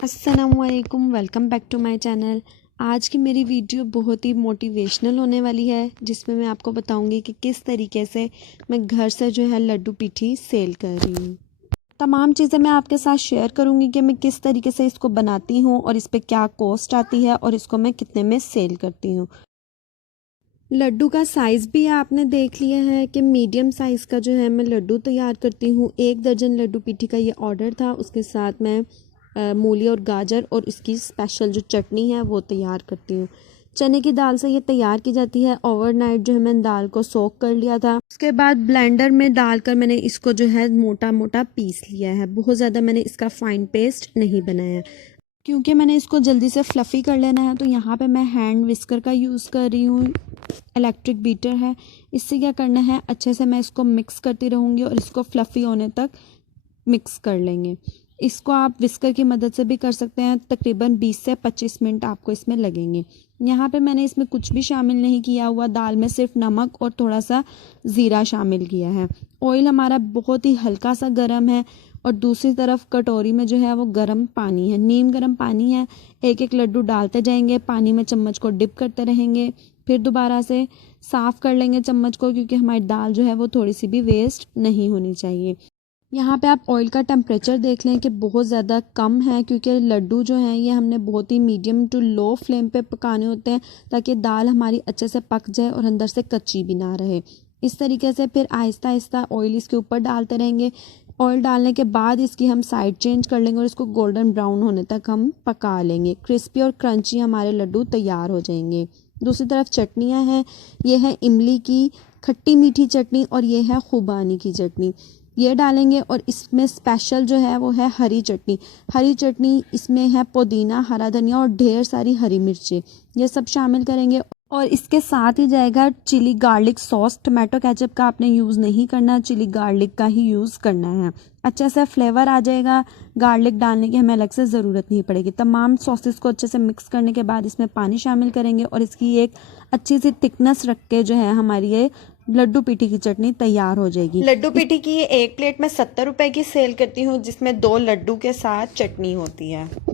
अस्सलामुअलैकुम, welcome back to my channel. आज की मेरी वीडियो बहुत ही मोटिवेशनल होने वाली है, जिसमें मैं आपको बताऊंगी कि किस तरीके से मैं घर से जो है लड्डू पीठी सेल कर रही हूँ। तमाम चीज़ें मैं आपके साथ शेयर करूँगी कि मैं किस तरीके से इसको बनाती हूँ और इस पर क्या कॉस्ट आती है और इसको मैं कितने में सेल करती हूँ। लड्डू का साइज़ भी आपने देख लिया है कि मीडियम साइज़ का जो है मैं लड्डू तैयार करती हूँ। 1 दर्जन लड्डू पीठी का ये ऑर्डर था। उसके साथ मैं मूली और गाजर और इसकी स्पेशल जो चटनी है वो तैयार करती हूँ। चने की दाल से ये तैयार की जाती है। ओवरनाइट जो है मैंने दाल को सोक कर लिया था। उसके बाद ब्लेंडर में डालकर मैंने इसको जो है मोटा मोटा पीस लिया है। बहुत ज़्यादा मैंने इसका फाइन पेस्ट नहीं बनाया क्योंकि मैंने इसको जल्दी से फ्लफ़ी कर लेना है। तो यहाँ पे मैं हैंड विस्कर का यूज़ कर रही हूँ। इलेक्ट्रिक बीटर है। इससे क्या करना है, अच्छे से मैं इसको मिक्स करती रहूँगी और इसको फ्लफ़ी होने तक मिक्स कर लेंगे। इसको आप विस्कर की मदद से भी कर सकते हैं। तकरीबन 20 से 25 मिनट आपको इसमें लगेंगे। यहाँ पे मैंने इसमें कुछ भी शामिल नहीं किया हुआ। दाल में सिर्फ नमक और थोड़ा सा ज़ीरा शामिल किया है। ऑयल हमारा बहुत ही हल्का सा गर्म है और दूसरी तरफ कटोरी में जो है वो गर्म पानी है, नीम गर्म पानी है। एक एक लड्डू डालते जाएंगे, पानी में चम्मच को डिप करते रहेंगे, फिर दोबारा से साफ़ कर लेंगे चम्मच को, क्योंकि हमारी दाल जो है वो थोड़ी सी भी वेस्ट नहीं होनी चाहिए। यहाँ पे आप ऑयल का टेम्परेचर देख लें कि बहुत ज़्यादा कम है, क्योंकि लड्डू जो हैं ये हमने बहुत ही मीडियम टू लो फ्लेम पे पकाने होते हैं ताकि दाल हमारी अच्छे से पक जाए और अंदर से कच्ची भी ना रहे। इस तरीके से फिर आहिस्ता आहिस्ता ऑयल इसके ऊपर डालते रहेंगे। ऑयल डालने के बाद इसकी हम साइड चेंज कर लेंगे और इसको गोल्डन ब्राउन होने तक हम पका लेंगे। क्रिस्पी और क्रंची हमारे लड्डू तैयार हो जाएंगे। दूसरी तरफ चटनियाँ हैं। ये है इमली की खट्टी मीठी चटनी और ये है खुबानी की चटनी। ये डालेंगे और इसमें स्पेशल जो है वो है हरी चटनी। हरी चटनी इसमें है पुदीना, हरा धनिया और ढेर सारी हरी मिर्चें, ये सब शामिल करेंगे। और इसके साथ ही जाएगा chilli garlic sauce. Tomato ketchup का आपने यूज़ नहीं करना, चिली गार्लिक का ही यूज़ करना है। अच्छे से फ्लेवर आ जाएगा। गार्लिक डालने की हमें अलग से ज़रूरत नहीं पड़ेगी। तमाम सॉसेस को अच्छे से मिक्स करने के बाद इसमें पानी शामिल करेंगे और इसकी एक अच्छी सी थिकनेस रख के जो है हमारी ये लड्डू पीठी की चटनी तैयार हो जाएगी। लड्डू पीठी की ये एक प्लेट में 70 रुपए की सेल करती हूँ, जिसमें 2 लड्डू के साथ चटनी होती है।